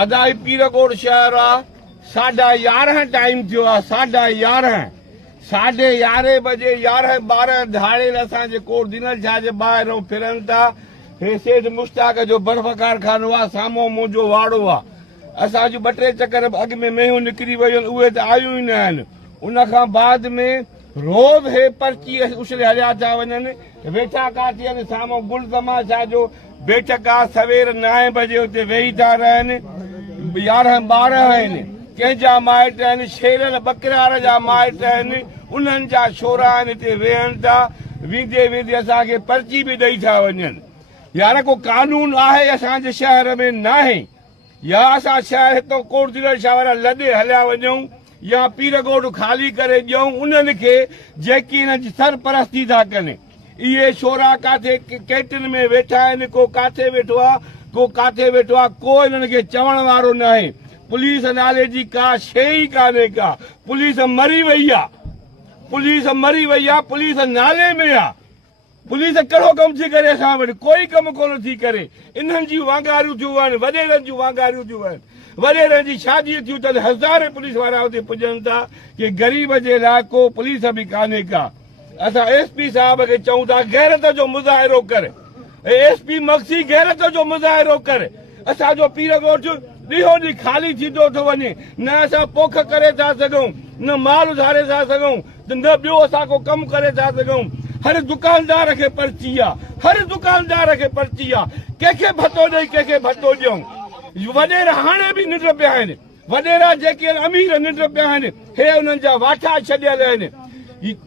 अदाई पीरकोट शहर आहे 11:30 टाइम थियो आहे 11:30 11:30 बजे 11-12 धाड़े असांजे कोट दिनल शाह जे ॿाहिरों फिरनि था। हे सेठ मुश्ताक जो बर्फ कारखानो आहे, साम्हूं मुंहिंजो वाड़ो आहे। असां जूं 2-3 चकर अॻु में मेंहूं निकिरी वयूं आहिनि, उहे त आयूं ई न आहिनि। उन खां बाद में रोज़ हे पर्ची उछले हलिया था वञनि। वेठा काथे आहिनि, साम्हूं गुल तमाशा जो बैठक आहे, सवेर 9 बजे उते वेही था रहनि। 11-12 आहिनि, कंहिंजा माइट आहिनि, शेरल बकरार जा माइट आहिनि, उन्हनि जा छोरा आहिनि, हिते वेहनि था। वेंदे वेंदे असांखे पर्ची बि ॾेई था वञनि। यार को कानून आहे असांजे शहर में न आहे, या असां शहर हितां कोट दिनल शाह वारा लॾे हलिया वञूं या पीरकोट ख़ाली करे ॾियूं उन्हनि खे जेकी हिन जी सरपरस्ती था कनि। इहे छोरा काथे कैंटीन में वेठा आहिनि, को काथे वेठो आहे, को काथे वेठो आहे, को हिननि खे चवण वारो न आहे। पुलिस नाले जी का शइ ई कान्हे का। पुलिस मरी वई आहे, पुलिस मरी वई आहे, पुलिस नाले में आहे। पुलिस कहिड़ो कमु थी करे असां वटि? कोई कमु कोन थी करे। इन्हनि जूं वांगारियूं थियूं आहिनि, वॾेरनि जूं वांगारियूं थियूं आहिनि। वॾेरनि जी शादियूं थियूं अथनि, हज़ारे पुलिस वारा हुते पुॼनि था कि ग़रीब जे लाइ को पुलिस बि कान्हे का। असां एसपी साहब खे चऊं था गैरत जो मुज़ाहिरो कर। एसपी मक्सी गैरत जो मुज़ाहिरो कर। असांजो पीरकोट ॾींहों ॾींहुं ख़ाली थींदो थो वञे। न असां पोख करे था सघूं, न माल उधारे था सघूं, न ॿियो असां को कमु करे था सघूं। हर दुकानदार खे पर्ची आहे, हर दुकानदार खे पर्ची आहे। कंहिंखे भतो ॾेई कंहिंखे भतो ॾियूं। वॾेर हाणे बि निंड पिया आहिनि, वॾेरा जेके अमीर निंड पिया आहिनि, हे उन्हनि जा वाठा छॾियल आहिनि।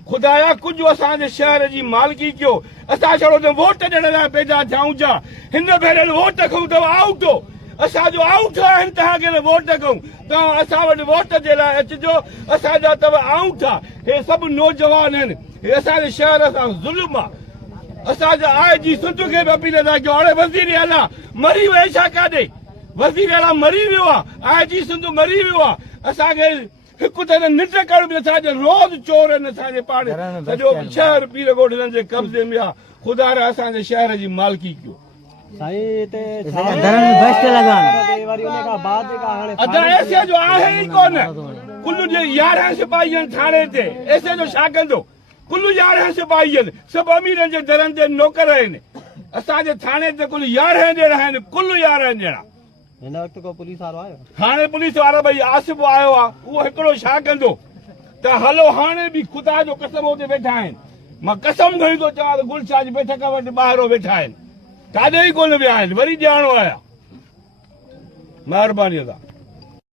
खुदाया कुझु असांजे शहर जी मालिकी कयो। असां छड़ो त वोट ॾियण लाइ पैदा थियूं था। हिन भेरे वोट खऊं अथव आउट, असांजो आउट आहिनि, तव्हांखे न वोट कयूं। तव्हां असां वटि वोट जे लाइ अचिजो, असांजा अथव आउट आहे। हे सभु नौजवान आहिनि, हे असांजे शहर सां ज़ुल्म आहे। असांजा आए जी सुध खे बि अपील था कयूं। हाणे वज़ीर आला मरी वई छा काॾे? वज़ीर आला मरी वियो आहे, आए जी सिंध मरी वियो आहे। असांखे हिकु त निंड करण बि असांजे रोज़ चोर आहिनि। असांजे पाण सॼो शहर पीरकोट हिननि जे कब्ज़े में आहे। ख़ुदा असांजे शहर जी मालिकी कयो। ऐसे जो आहे ई कोन। कुल 11 सिपाही आहिनि थाणे ते, ऐसे जो छा कंदो? कुल 11 सिपाही आहिनि, सभु अमीरनि जे दरनि ते नौकर आहिनि। असांजे थाणे ते कुल 11 ॼणा आहिनि, कुल 11 ॼणा। हिन वक़्तु को पुलिस वारो आयो? हाणे पुलिस वारो भई आसिफ आयो आहे, उहो हिकिड़ो छा कंदो त हलो हाणे बि ख़ुदा जो कसम हुते वेठा आहिनि। मां कसम खणी थो चवां त गुलशाह जी बैठक वटि ॿाहिरों वेठा आहिनि, काॾे ई कोन विया आहिनि। वरी ॼाणो आया। महिरबानी अदा।